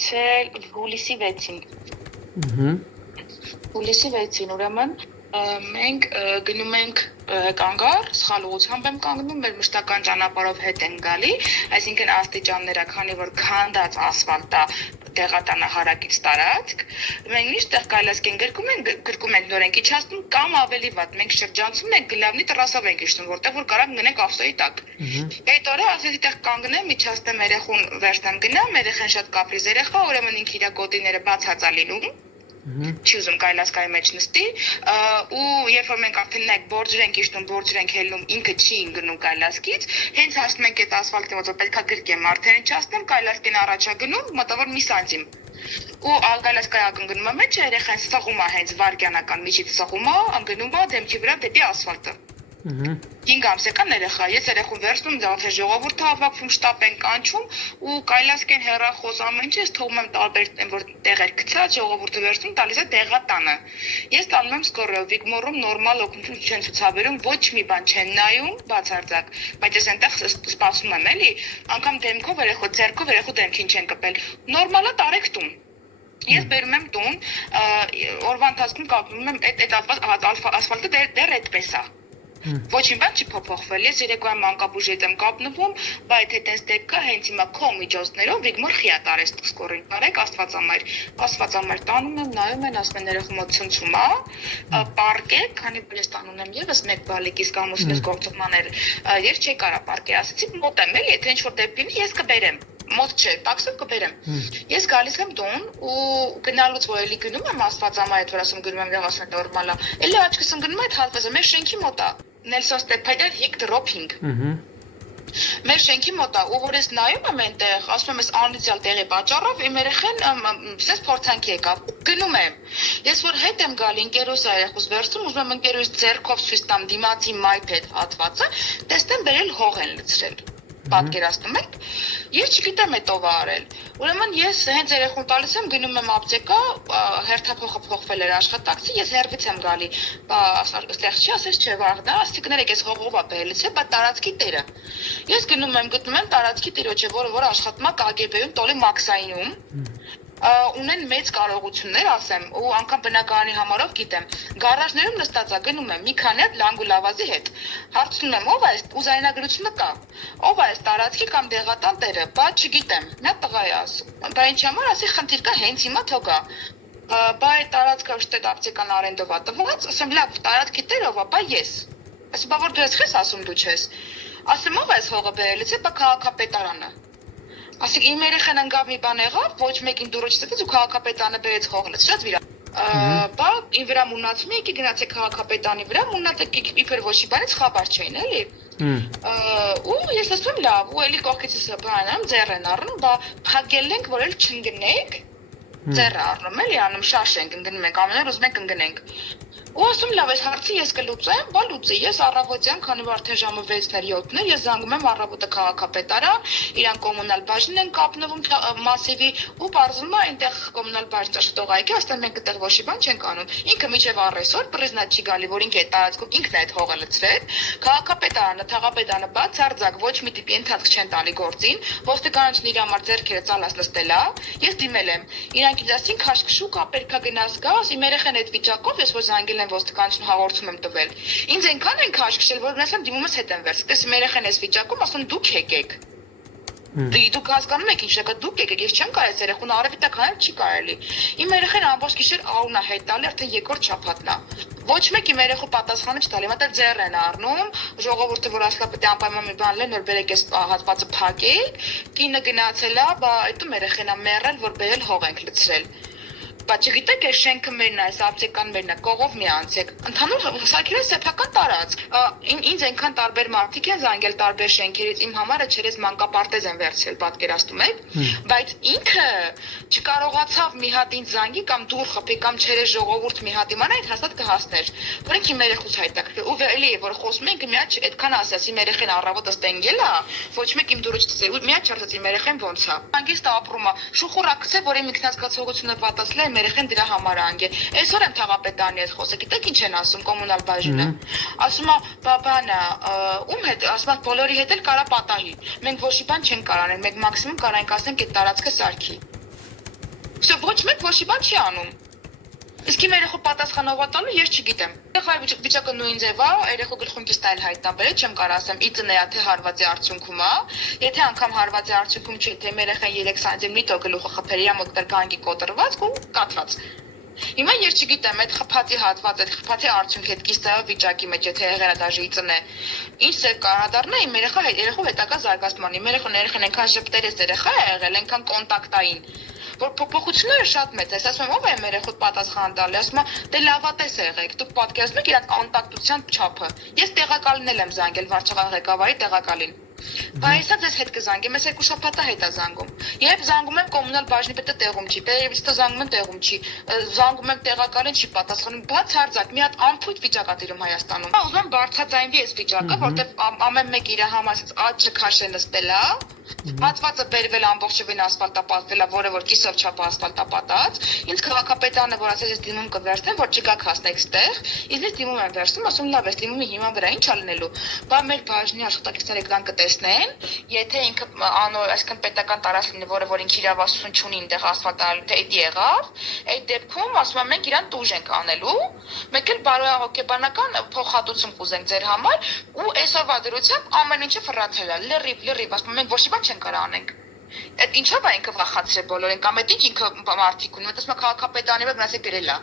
կայացել հուլիսի 6-ին։ Հուլիսի 6-ին, ուրեմն մենք գնում ենք կանգառ, սխալ ուղղությամբ եմ կանգնում, մեր մշտական ճանապարհով հետ ենք գալի, այսինքն աստիճանները, քանի որ քանդած ասֆալտ է, տեղատանը հարակից տարածք, մենք միշտ տեղ կայլասկեն գրկում ենք նորենք իջացնում կամ ավելի վատ, մենք շրջանցում ենք գլավնի տրասով ենք իջնում, որտեղ որ կարանք գնենք ավտոյի տակ։ Այդ օրը ասեցի տեղ կանգնեմ, իջացնեմ երեխուն վերցնեմ գնամ, երեխան շատ կապրիզ երեխա, ուրեմն ինքը իր գոտիները բացած է լինում։ Չի ուզում կայլասկայի մեջ նստի ու երբ որ մենք արդեն բորջր ենք իջնում, բորջր ենք հելնում, ինքը չի ընկնում կայլասկից, հենց հասնում ենք այդ ասֆալտի մոտ, որ պետքա գրկեմ, արդեն իջացնեմ, կայլասկին առաջա գնում, մոտավոր մի սանտիմ։ Ու կայլասկայի ակնկնում է մեջ երեխան սղում է հենց վարգյանական միջից սղում է, ընկնում է դեմքի վրա դեպի ասֆալտը։ 5 ամսական երեխա, ես երեխուն վերցնում, դեռ ժողովուրդը հավաքվում, շտապ են կանչում ու կայլասկեն հեռախոս ամեն ինչ ես թողում եմ տարբեր որ տեղեր գցած, ժողովուրդը վերցնում, տալիս է դեղատանը։ Ես տանում եմ սկորով, վիգմորում նորմալ օգնություն չեն ցուցաբերում, ոչ մի բան չեն նայում, բացարձակ, բայց ես այնտեղ սպասում եմ, էլի, անգամ դեմքով երեխու, ձեռքով երեխու դեմքին չեն կպել։ Նորմալը տարեք տուն։ Ես բերում եմ տուն, օրվա ընթացքում կապնում եմ այդ ասֆալտը դեռ այդպես է։ Ոչ մի բան չի փոփոխվել, ես երեկոյան մանկաբույժ հետ եմ կապնվում, բայց հետենց դեպքը հենց հիմա քո միջոցներով վիգմոր խիատ արես սկորին տարեք աստվածամայր տանում եմ, նայում են, ասում են երեխու մոտ ցնցում է, պարկեք, քանի որ ես տանում եմ եւս մեկ բալիկ, իսկ ամուսնուս գործողմաներ, ես չի կարա պարկե, ասեցի մոտ եմ, էլի, եթե ինչ-որ դեպք լինի, ես կբերեմ։ Մոտ չէ, տաքսով կբերեմ։ Ես գալիս եմ տուն ու գնալուց որ էլի գնում եմ աստվածամայր, որ ասում գնում եմ դեռ ասում նորմալ է։ Էլի աչքս ընկնում է այդ հատվածը, մեր շենքի մոտ է։ Նելսոն Ստեփայդեր հիկ դրոփինգ։ Մեր շենքի մոտ է, ու որ ես նայում եմ այնտեղ, ասում եմ ես անիցիալ տեղի պատճառով իմ երեխան սես փորձանքի եկավ։ Գնում եմ։ Ես որ հետ եմ գալի ընկերոս երեխուս վերցում, ուզում եմ ընկերոս ձեռքով ցույց տամ դիմացի մայփեդ հատվածը, տեսնեմ բերել հող են լցրել։ Պատկերացնում եք։ Ես չգիտեմ այդ ով արել։ Ուրեմն ես հենց երեխուն տալիս եմ, գնում եմ ապտեկա, հերթափոխը փոխվել էր աշխատակցի, ես հերվից եմ գալի։ Այստեղ չի, ասես չէ, վաղ դա, ասի կներեք, ես հողով է բերելից է, բայց տարածքի տերը։ Ես գնում եմ, գտնում եմ տարածքի տիրոջը, որը աշխատում է KGB-ում, տոլի Մաքսայինում։ Ունեն մեծ կարողություններ, ասեմ, ու անգամ բնակարանի համարով գիտեմ։ Գարաժներում նստած է, գնում եմ մի քանի հատ լանգ ու լավազի հետ։ Հարցնում եմ, ով է այս ու զայնագրությունը կա։ Ով է այս տարածքի կամ դեղատան տերը, բայց չգիտեմ։ Նա տղա է ասում։ Բա ինչի համար, ասի խնդիր կա, հենց հիմա թողա։ Բա այդ տարածքը շտետ ապտեկան արենդով է տված, ասեմ, լավ, տարածքի տերը ով է, բա ես։ Ասում, բա որ դու ես խես ասում դու չես։ Ասում, ով է այս հողը բերելից է, բա քաղաքապետարանը։ Ասիկ իմ երեխան ընկավ մի բան եղավ, ոչ մեկին դուրը չծկեց ու քաղաքապետանը բերեց հողը, շատ վիրա։ Բա ին վրա մունացում եք, գնացեք քաղաքապետանի վրա, մունացեք իբր ոչ մի բանից խաբար չէին, էլի։ Ու ես ասում լավ, ու էլի կողքիցս բանամ, ձեռ են առնում, բա փակել ենք, որ էլ չընկնենք։ Ձեռը առնում էլի, անում շաշ ենք, ընկնում ենք, ամենուր ուզում ենք ընկնենք։ Ու ասում լավ, այս հարցը ես կլուծեմ, բա լուծի, ես առավոտյան, քանի որ արդեն ժամը 6-ներ 7-ներ, ես զանգում եմ առավոտը քաղաքապետարան, իրան կոմունալ բաժին են կապնվում մասիվի ու բարձվում է այնտեղ կոմունալ բաժին աշխատողայքի, ասում մենք այդտեղ ոչ մի բան չենք անում։ Ինքը միջև առեսօր պրիզնատ չի գալի, որ ինքը այդ տարածքում ինքն է այդ հողը լցրել, քաղաքապետարանը, թաղապետարանը բացարձակ ոչ մի տիպի ընթացք չեն տալի գործին, ոստիկանությունն իր համար ձեռքերը ցալած նստել է, ես դիմել եմ։ Իրանք ինձ ասին քաշքշուկ է, պետքա գնաս գաս, իմ երեխան այդ վիճակով ես որ զանգել ոստիկանություն հաղորդում եմ տվել։ Ինձ այնքան են քաշքշել, որ գնացեմ դիմումս հետ եմ վերցրել։ Տես իմ երեխան էս վիճակում, ասում դուք եկեք։ Դուք հասկանում եք ինչ եկա, դուք եկեք, ես չեմ կարել երեխուն արևի տակ հանել չի կարելի։ Իմ երեխան ամբողջ գիշեր աունա հետ տալի, արդեն երկրորդ շաբաթն է։ Ոչ մեկ իմ երեխու պատասխանը չտալի, մտել ձեռ են առնում, ժողովուրդը որ ասලා պետք է անպայման մի բան լեն, որ բերեք այս հատվածը փակեք, կինը գնացել է, բա այդում երեխան է մեռել, որ բերել հող ենք լցրել։ Բա չգիտեք, այս շենքը մերն է, այս ապտեկան մերն է, կողով մի անցեք։ Ընդհանուր սարքել է սեփական տարածք։ Ինձ այնքան տարբեր մարդիկ են զանգել տարբեր շենքերից, իմ համարը չերես մանկապարտեզ են վերցրել, պատկերացնում եք, բայց ինքը չկարողացավ մի հատ ինձ զանգի կամ դուր խփի կամ չերես ժողովուրդ մի հատ իմանա, այդ հաստատ կհասներ։ Որոնք իմ երեխուց հայտակրել ու էլի որ խոսում ենք, մի հատ այդքան ասես, իմ երեխան առավոտը ստենգել է, ոչ մեկ իմ դուրը չծել, ու մի հատ չարծած իմ երեխան ոնց է։ Հանգիստ ապրում է, շուխուրակցե, որ իմ ինքնազգացողությունը պատասխանել երեխան դրա համար անգել։ Այսօր եմ թաղապետարանի հետ խոսել, գիտեք ինչ են ասում կոմունալ բաժինը։ Ասում է, բաբանը, ում հետ, ասում է բոլորի հետ էլ կարա պատահի։ Մենք ոչ մի բան չենք կարող անել, մենք մաքսիմում կարող ենք ասենք այդ տարածքը սարքի։ Всё, ոչ մեկ ոչի բան չի անում։ Իսկ իմ երեխու պատասխանողա տալու ես չգիտեմ։ Երեխայի վիճակը նույն ձև է, երեխու գլխունքից տալ հայտնաբերել, չեմ կարող ասեմ, իծն է թե հարվածի արդյունքում է։ Եթե անգամ հարվածի արդյունքում չի, թե երեխան 3 սանտիմետր գլուխը խփել, իր մոտ կրկանգի կոտրված ու կաթված։ Հիմա ես չգիտեմ, այդ խփածի հատվածը, այդ խփածի արդյունքը այդ կիստա վիճակի մեջ եթե եղել է դաժե իծն է։ Ինչ է կարող դառնա իմ երեխու հետագա զարգացման։ Իմ երեխան այնքան ժպտերես երեխա է եղել, այնքան կոնտակտային որ փոփոխությունները շատ մեծ է, ասում եմ, ով է մեր երեխուդ պատասխան տալի, ասում եմ, դե լավատես եղեք, դուք պատկերացնում եք իր կոնտակտության չափը։ Ես տեղակալին եմ զանգել վարչական ղեկավարի տեղակալին։ Բայց ես հետ կզանգեմ, ես 2 շաբաթ հետ է զանգում։ Երբ զանգում եմ կոմունալ բաժնի պետը տեղում չի, պերևիստը զանգում եմ տեղում չի, զանգում եմ տեղակալին չի պատասխանում, բացարձակ մի հատ անփույթ վիճակ է տիրում Հայաստանում։ Ուզում եմ բարձրաձայնվի այս վիճակը, որտեղ ամեն մեկ իր համար աչքը քաշը նստել է, հատվածը բերվել ամբողջովին ասֆալտապատվել է, որը որ կիսով չափ ասֆալտապատած։ Ինձ քաղաքապետարանը որ ասել ես դիմում կվերցնեմ, որ չգաք հասնեք ստեղ, ինձ դիմում եմ վերցնում, ասում լավ, ես դիմումի հիման վրա ինչ ալնելու։ Բա մեր բաժնի աշխատակիցները կան կտեսնեն, եթե ինքը անոր, այսինքն պետական տարածք լինի, որը որ ինքը իրավասություն չունի այնտեղ ասֆալտալ, թե դա եղավ, այդ դեպքում ասում եմ մենք իրան տուժ ենք անելու, մեկ էլ բարոյահոգեբանական փոխհատուցում կուզենք ձեր համար ու այսօրվա դրությամբ ամեն ինչը ֆռացել է, լրիվ, ասում ենք ոչ մի բան չեն կարող անենք։ Այդ ինչով է ինքը վախացրել բոլորին կամ այդ ինչ ինքը մարդիկ ունի, ասում եմ քաղաքապետարանի վրա գնացեք գրել է։